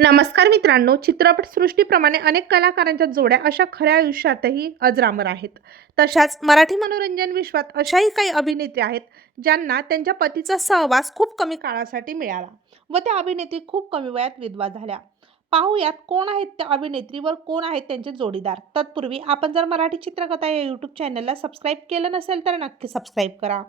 नमस्कार मित्रांनो, चित्रपटसृष्टीप्रमाणे अनेक कलाकारांच्या जोड्या अशा खऱ्या आयुष्यातही अजरामर आहेत. तशाच मराठी मनोरंजन विश्वात अशाही काही अभिनेत्री आहेत ज्यांना त्यांच्या पतीचा सहवास खूप कमी काळासाठी मिळाला व त्या अभिनेत्री खूप कमी वयात विधवा झाल्या. पाहूयात कोण आहेत त्या अभिनेत्री व कोण आहेत त्यांचे जोडीदार. तत्पूर्वी आपण जर मराठी चित्रकथा या यूट्यूब चॅनलला सबस्क्राईब केलं नसेल तर नक्की सबस्क्राईब करा.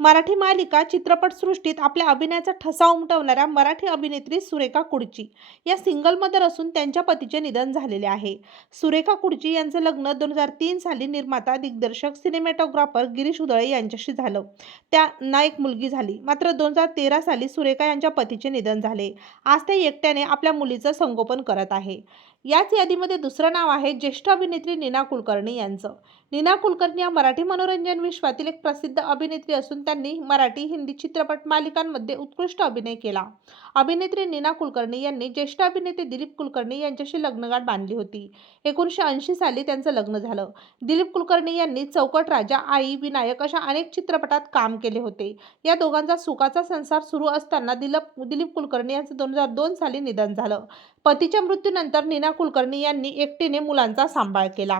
मराठी मालिका चित्रपटसृष्टीत आपल्या अभिनयाचा ठसा उमटवणाऱ्या मराठी अभिनेत्री सुरेखा कुडची या सिंगल मदर असून त्यांच्या पतीचे निधन झालेले आहे. सुरेखा कुडची यांचं लग्न 2003 साली निर्माता, दिग्दर्शक, सिनेमॅटोग्राफर गिरीश उदळे यांच्याशी झालं. त्यांना एक मुलगी झाली. मात्र 2013 साली सुरेखा यांच्या पतीचे निधन झाले. आज ते एकट्याने आपल्या मुलीचं संगोपन करत आहे. याच यादीमध्ये दुसरं नाव आहे ज्येष्ठ अभिनेत्री नीना कुलकर्णी यांचं. नीना कुलकर्णी या मराठी मनोरंजन विश्वातील एक प्रसिद्ध अभिनेत्री असून त्यांनी मराठी, हिंदी चित्रपट मालिकांमध्ये उत्कृष्ट अभिनय केला. अभिनेत्री नीना कुलकर्णी यांनी ज्येष्ठ अभिनेते दिलीप कुलकर्णी यांच्याशी लग्नगाठ बांधली होती. 1980 साली त्यांचं लग्न झालं. दिलीप कुलकर्णी यांनी चौकट राजा, आई, विनायक अशा अनेक चित्रपटात काम केले होते. या दोघांचा सुखाचा संसार सुरू असताना दिलीप कुलकर्णी यांचं 2002 साली निधन झालं. पतीच्या मृत्यूनंतर नीना कुलकर्णी यांनी एकटीने मुलांचा सांभाळ केला.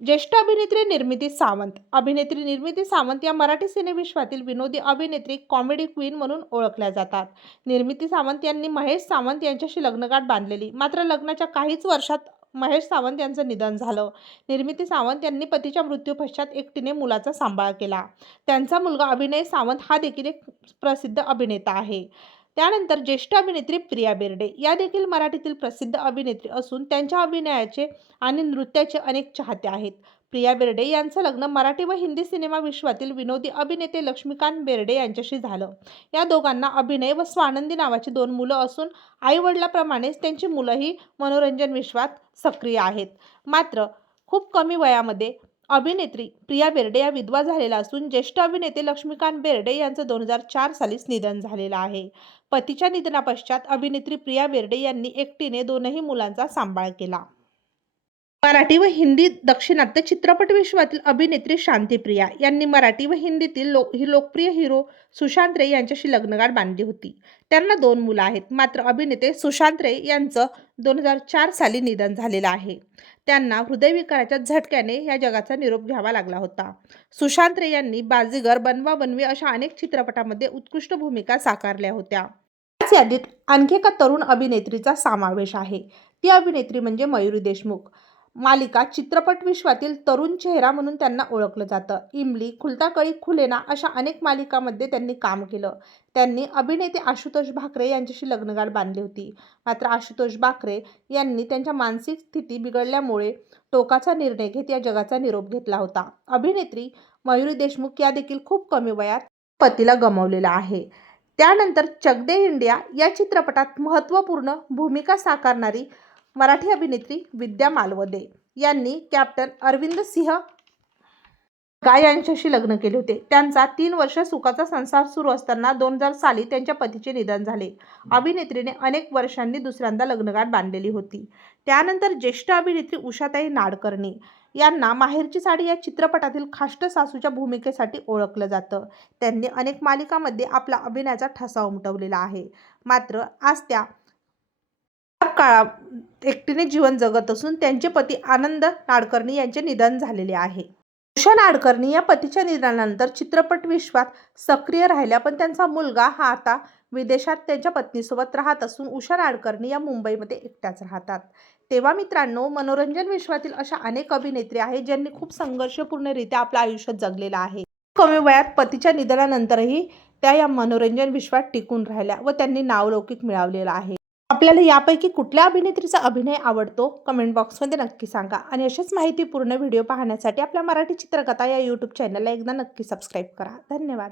ज्येष्ठ अभिनेत्री निर्मिती सावंत. अभिनेत्री निर्मिती सावंत या मराठी सिनेविश्वातील विनोदी अभिनेत्री, कॉमेडी क्वीन म्हणून ओळखल्या जातात. निर्मिती सावंत यांनी महेश सावंत यांच्याशी लग्नगाठ बांधलेली. मात्र लग्नाच्या काहीच वर्षात महेश सावंत यांचं निधन झालं. निर्मिती सावंत यांनी पतीच्या मृत्यूपश्चात एकटीने मुलाचा सांभाळ केला. त्यांचा मुलगा अभिनय सावंत हा देखील एक प्रसिद्ध अभिनेता आहे. त्यानंतर ज्येष्ठ अभिनेत्री प्रिया बेर्डे या देखील मराठीतील प्रसिद्ध अभिनेत्री असून त्यांच्या अभिनयाचे आणि नृत्याचे अनेक चाहते आहेत. प्रिया बेर्डे यांचं लग्न मराठी व हिंदी सिनेमा विश्वातील विनोदी अभिनेते लक्ष्मीकांत बेर्डे यांच्याशी झालं. या दोघांना अभिनय व स्वानंदी नावाची 2 मुलं असून आईवडिलांप्रमाणेच त्यांची मुलंही मनोरंजन विश्वात सक्रिय आहेत. मात्र खूप कमी वयामध्ये अभिनेत्री प्रिया बेर्डे या विधवा झालेल्या असून ज्येष्ठ अभिनेते लक्ष्मीकांत बेर्डे यांचं 2004 सालीच निधन झालेलं आहे. पतीच्या निधनापश्चात अभिनेत्री प्रिया बेर्डे यांनी एकटीने 2ही मुलांचा सांभाळ केला. मराठी व हिंदी दाक्षिणात्य चित्रपट विश्वातील अभिनेत्री शांतीप्रिया यांनी मराठी व हिंदीतील लोकप्रिय हिरो सुशांत रे यांच्याशी लग्नगाठ बांधली होती. त्यांना 2 मुलं आहेत. मात्र अभिनेते सुशांत रे यांचं 2004 साली निधन झालेलं आहे. त्यांना हृदयविकाराच्या झटक्याने या जगाचा निरोप घ्यावा लागला होता. सुशांत रे यांनी बाजीगर, बनवा बनवी अशा अनेक चित्रपटांमध्ये उत्कृष्ट भूमिका साकारल्या होत्या. याच यादीत आणखी एका तरुण अभिनेत्रीचा समावेश आहे. ती अभिनेत्री म्हणजे मयुरी देशमुख. मालिका चित्रपट विश्वातील तरुण चेहरा म्हणून त्यांना ओळखलं जातं. इमली, खुलता कळी, खुलेना अशा अनेक मालिकांमध्ये त्यांनी काम केलं. त्यांनी अभिनेते आशुतोष भाकरे यांच्याशी लग्नगाठ बांधली होती. मात्र आशुतोष भाकरे यांनी त्यांच्या मानसिक स्थिती बिघडल्यामुळे टोकाचा निर्णय घेत या जगाचा निरोप घेतला होता. अभिनेत्री मयुरी देशमुख या देखील खूप कमी वयात पतीला गमावलेला आहे. त्यानंतर चक दे इंडिया या चित्रपटात महत्त्वपूर्ण भूमिका साकारणारी मराठी अभिनेत्री विद्या मालवदे यांनी कॅप्टन अरविंद सिंह यांच्याशी लग्न केले होते. त्यांचा 3 वर्ष सुखाचा संसार सुरू असताना 2000 साली त्यांच्या पतीचे निधन झाले. अभिनेत्रीने अनेक वर्षांनी दुसऱ्यांदा लग्नगाठ बांधलेली होती. त्यानंतर ज्येष्ठ अभिनेत्री उषाताई नाडकर्णी यांना माहेरची साडी या चित्रपटातील खाष्ट सासूच्या भूमिकेसाठी ओळखलं जातं. त्यांनी अनेक मालिकांमध्ये आपला अभिनयाचा ठसा उमटवलेला आहे. मात्र आज त्या काळात एकटीने जीवन जगत असून त्यांचे पती आनंद नाडकर्णी यांचे निधन झालेले आहे. उषा नाडकर्णी या पतीच्या निधनानंतर चित्रपट विश्वात सक्रिय राहिल्या, पण त्यांचा मुलगा हा आता विदेशात त्यांच्या पत्नीसोबत राहत असून उषा नाडकर्णी या मुंबईमध्ये एकट्याच राहतात. तेव्हा मित्रांनो, मनोरंजन विश्वातील अशा अनेक अभिनेत्री आहेत ज्यांनी खूप संघर्षपूर्णरित्या आपलं आयुष्य जगलेलं आहे. कमी वयात पतीच्या निधनानंतरही त्या या मनोरंजन विश्वात टिकून राहिल्या व त्यांनी नावलौकिक मिळवलेला आहे. आपल्याला यापैकी कुठल्या अभिनेत्रीचा अभिनय आवडतो कमेंट बॉक्समध्ये नक्की सांगा. आणि अशाच माहितीपूर्ण व्हिडिओ पाहण्यासाठी आपल्या मराठी चित्रकथा या यूट्यूब चॅनलला एकदा नक्की सबस्क्राईब करा. धन्यवाद.